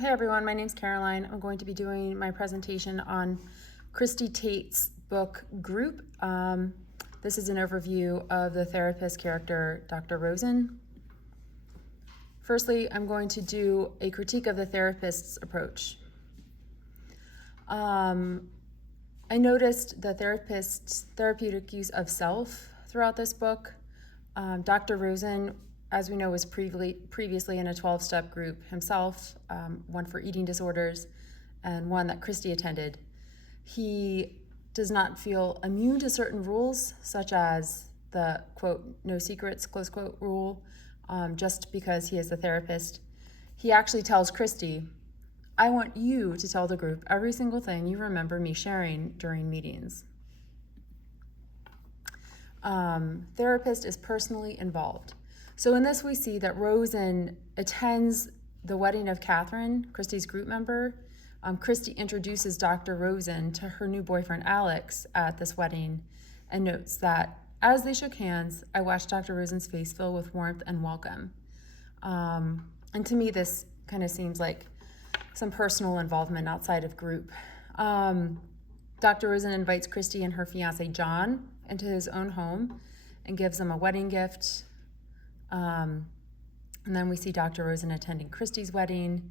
Hey everyone, my name's Caroline. I'm going to be doing my presentation on Christy Tate's book Group. This is an overview of the therapist character, Dr. Rosen. Firstly, I'm going to do a critique of the therapist's approach. I noticed the therapist's therapeutic use of self throughout this book. Dr. Rosen, as we know, was previously in a 12-step group himself, one for eating disorders and one that Christy attended. He does not feel immune to certain rules, such as the, quote, no secrets, close quote, rule, just because he is the therapist. He actually tells Christy, I want you to tell the group every single thing you remember me sharing during meetings. Therapist is personally involved. So in this, we see that Rosen attends the wedding of Catherine, Christy's group member. Christy introduces Dr. Rosen to her new boyfriend, Alex, at this wedding, and notes that as they shook hands, I watched Dr. Rosen's face fill with warmth and welcome. And to me, this kind of seems like some personal involvement outside of group. Dr. Rosen invites Christy and her fiance, John, into his own home and gives them a wedding gift. And then we see Dr. Rosen attending Christy's wedding.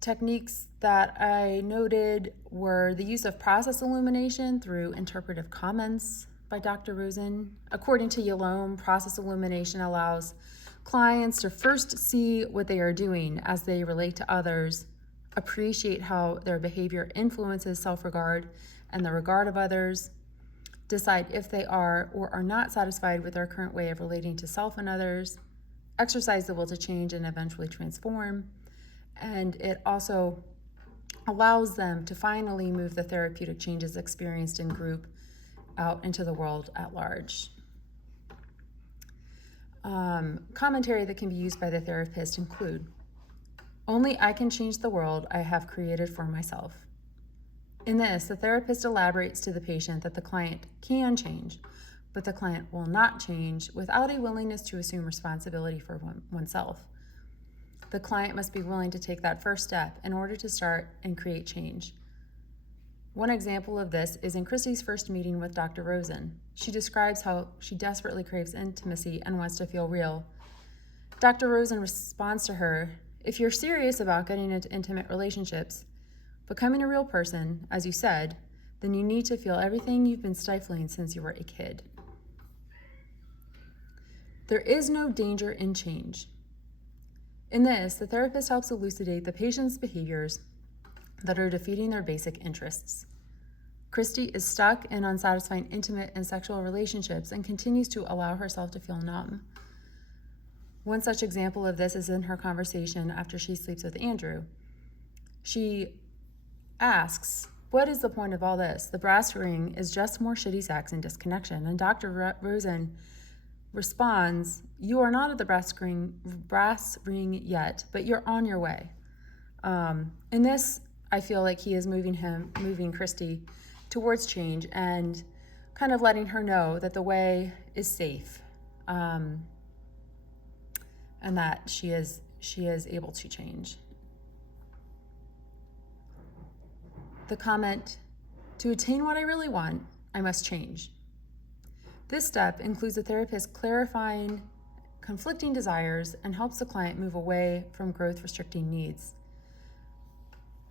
Techniques that I noted were the use of process illumination through interpretive comments by Dr. Rosen. According to Yalom, process illumination allows clients to first see what they are doing as they relate to others, appreciate how their behavior influences self-regard and the regard of others, decide if they are or are not satisfied with their current way of relating to self and others, exercise the will to change and eventually transform, and it also allows them to finally move the therapeutic changes experienced in group out into the world at large. Commentary that can be used by the therapist include, only I can change the world I have created for myself. In this, the therapist elaborates to the patient that the client can change, but the client will not change without a willingness to assume responsibility for oneself. The client must be willing to take that first step in order to start and create change. One example of this is in Christy's first meeting with Dr. Rosen. She describes how she desperately craves intimacy and wants to feel real. Dr. Rosen responds to her, if you're serious about getting into intimate relationships, becoming a real person, as you said, then you need to feel everything you've been stifling since you were a kid. There is no danger in change. In this, the therapist helps elucidate the patient's behaviors that are defeating their basic interests. Christy is stuck in unsatisfying intimate and sexual relationships and continues to allow herself to feel numb. One such example of this is in her conversation after she sleeps with Andrew. She asks, what is the point of all this? The brass ring is just more shitty sex and disconnection. And Dr. Rosen responds, you are not at the brass ring yet, but you're on your way. In this, I feel like he is moving Christy towards change and kind of letting her know that the way is safe, and that she is able to change. The comment, to attain what I really want, I must change. This step includes the therapist clarifying conflicting desires and helps the client move away from growth-restricting needs.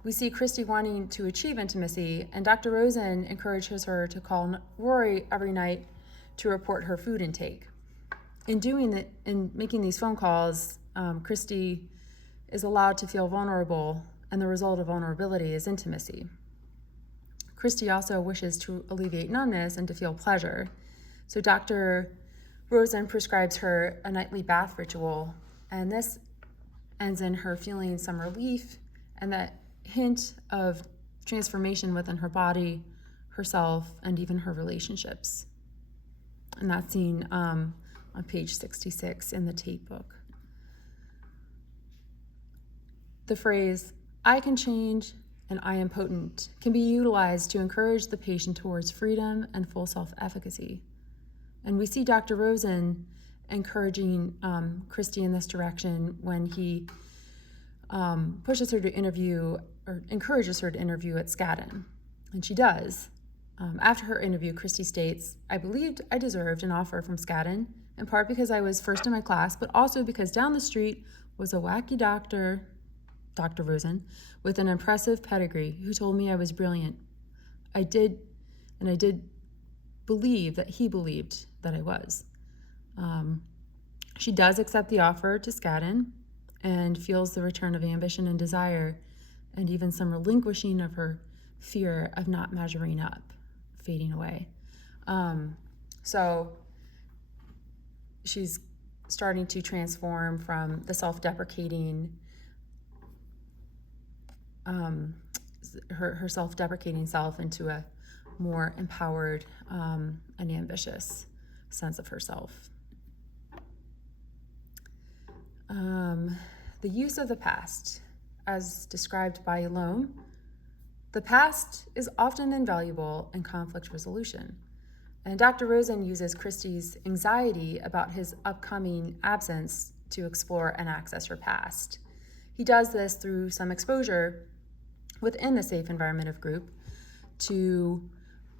We see Christy wanting to achieve intimacy, and Dr. Rosen encourages her to call Rory every night to report her food intake. In making these phone calls, Christy is allowed to feel vulnerable, and the result of vulnerability is intimacy. Christy also wishes to alleviate numbness and to feel pleasure. So Dr. Rosen prescribes her a nightly bath ritual, and this ends in her feeling some relief and that hint of transformation within her body, herself, and even her relationships. And that's seen on page 66 in the Tate book. The phrase, I can change and I am potent, can be utilized to encourage the patient towards freedom and full self-efficacy. And we see Dr. Rosen encouraging Christy in this direction when he pushes her to interview, or encourages her to interview at Skadden. And she does. After her interview, Christy states, "I believed I deserved an offer from Skadden, in part because I was first in my class, but also because down the street was a wacky doctor, Dr. Rosen, with an impressive pedigree, who told me I was brilliant. I did believe that he believed that I was." She does accept the offer to Skadden and feels the return of ambition and desire, and even some relinquishing of her fear of not measuring up, fading away. So she's starting to transform from the self-deprecating, her self-deprecating self into a more empowered and ambitious sense of herself. The use of the past. As described by Yalom, the past is often invaluable in conflict resolution. And Dr. Rosen uses Christy's anxiety about his upcoming absence to explore and access her past. He does this through some exposure within the safe environment of group to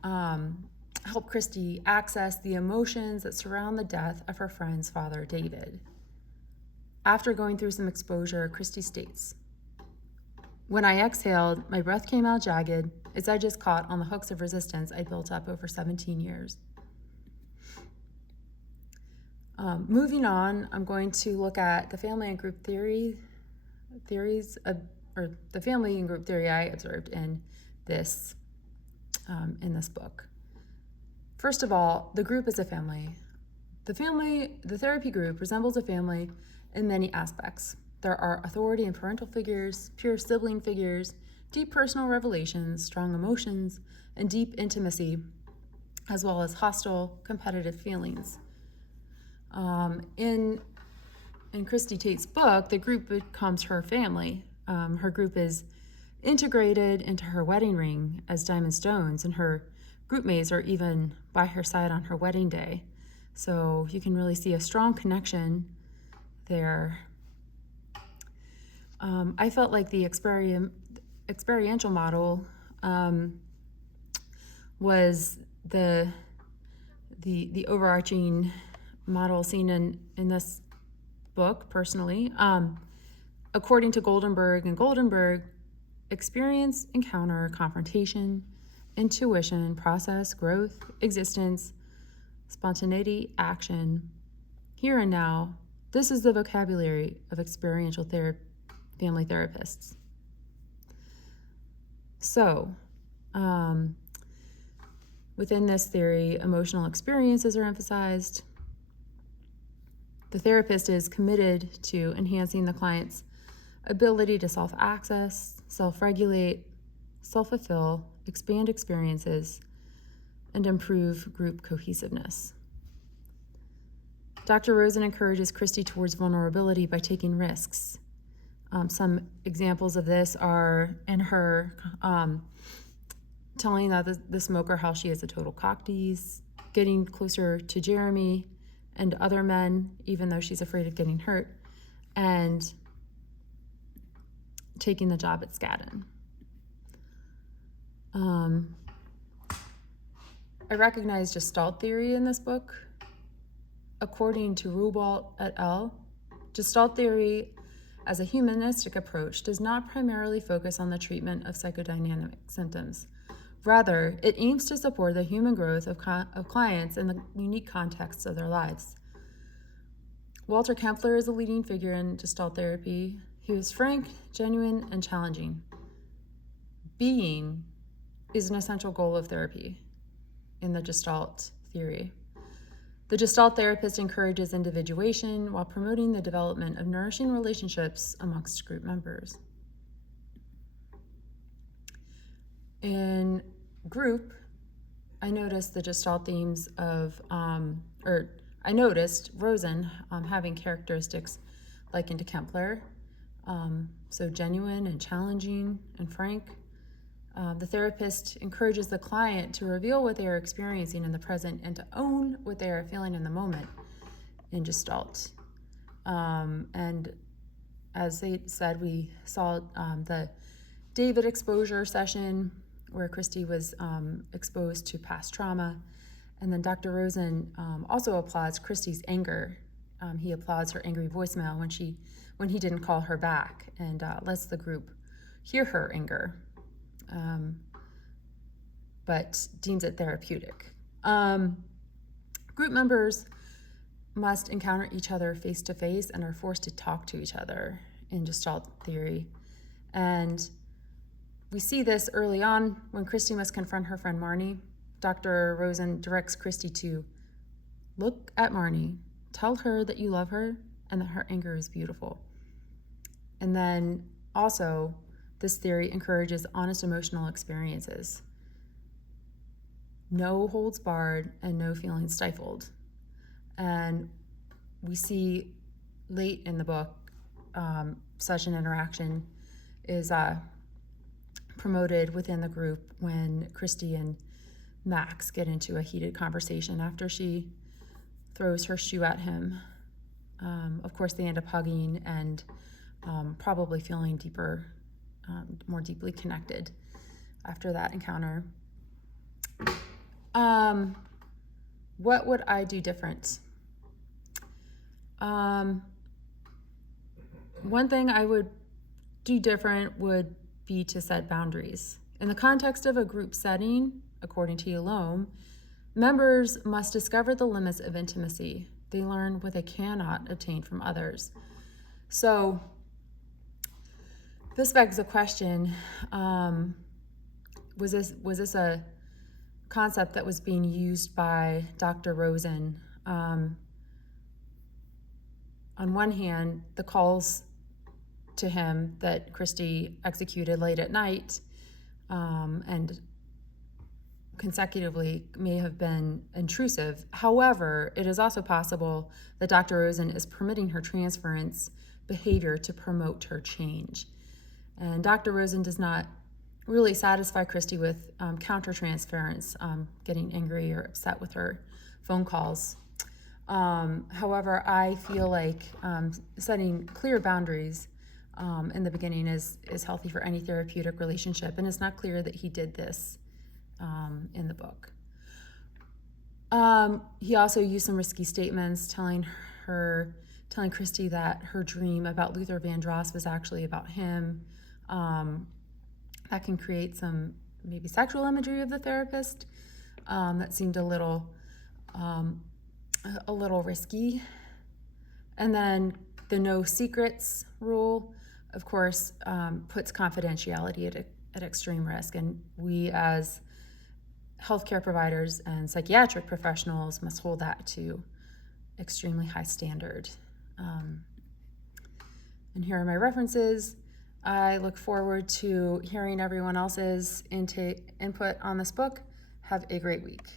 help Christy access the emotions that surround the death of her friend's father, David. After going through some exposure, Christy states, "When I exhaled, my breath came out jagged, its edges caught on the hooks of resistance I built up over 17 years. Moving on, I'm going to look at the family and group theories, or the family and group theory I observed in this book. First of all, the group is a family. The therapy group resembles a family in many aspects. There are authority and parental figures, pure sibling figures, deep personal revelations, strong emotions, and deep intimacy, as well as hostile, competitive feelings. In Christy Tate's book, the group becomes her family. Her group is integrated into her wedding ring as diamond stones, and her groupmates are even by her side on her wedding day. So you can really see a strong connection there. I felt like the experiential model was the overarching model seen in this book, personally. According to Goldenberg, experience, encounter, confrontation, intuition, process, growth, existence, spontaneity, action, here and now. This is the vocabulary of experiential family therapists. So, within this theory, emotional experiences are emphasized. The therapist is committed to enhancing the client's ability to self-access, self-regulate, self-fulfill, expand experiences, and improve group cohesiveness. Dr. Rosen encourages Christy towards vulnerability by taking risks. Some examples of this are in her telling the smoker how she is a total cocktease, getting closer to Jeremy and other men, even though she's afraid of getting hurt, and taking the job at Skadden. I recognize Gestalt theory in this book. According to Ruwalt et al., Gestalt theory as a humanistic approach does not primarily focus on the treatment of psychodynamic symptoms. Rather, it aims to support the human growth of clients in the unique contexts of their lives. Walter Kempler is a leading figure in Gestalt therapy. He was frank, genuine, and challenging. Being is an essential goal of therapy in the Gestalt theory. The Gestalt therapist encourages individuation while promoting the development of nourishing relationships amongst group members. In group, I noticed the Gestalt themes of, I noticed Rosen having characteristics likened to Kempler, so genuine and challenging and frank, The therapist encourages the client to reveal what they are experiencing in the present and to own what they are feeling in the moment in Gestalt. And as they said, we saw the David exposure session where Christy was exposed to past trauma. And then Dr. Rosen also applauds Christy's anger. He applauds her angry voicemail when he didn't call her back, and lets the group hear her anger, but deems it therapeutic. Group members must encounter each other face to face and are forced to talk to each other in Gestalt theory. And we see this early on when Christy must confront her friend Marnie. Dr. Rosen directs Christy to look at Marnie, tell her that you love her and that her anger is beautiful. And then also, this theory encourages honest emotional experiences. No holds barred and no feelings stifled. And we see late in the book, such an interaction is promoted within the group when Christy and Max get into a heated conversation after she throws her shoe at him. Of course, they end up hugging and probably feeling deeper, more deeply connected after that encounter. What would I do different? One thing I would do different would be to set boundaries. In the context of a group setting, according to Yalom, members must discover the limits of intimacy. They learn what they cannot obtain from others. So this begs the question, was this a concept that was being used by Dr. Rosen? On one hand, the calls to him that Christy executed late at night and consecutively may have been intrusive. However, it is also possible that Dr. Rosen is permitting her transference behavior to promote her change. And Dr. Rosen does not really satisfy Christy with countertransference, getting angry or upset with her phone calls. However, I feel like setting clear boundaries in the beginning is healthy for any therapeutic relationship, and it's not clear that he did this in the book. He also used some risky statements, telling Christy that her dream about Luther Vandross was actually about him. That can create some maybe sexual imagery of the therapist that seemed a little risky. And then the no secrets rule, of course, puts confidentiality at extreme risk, and we as healthcare providers and psychiatric professionals must hold that to extremely high standard. And here are my references. I look forward to hearing everyone else's input on this book. Have a great week.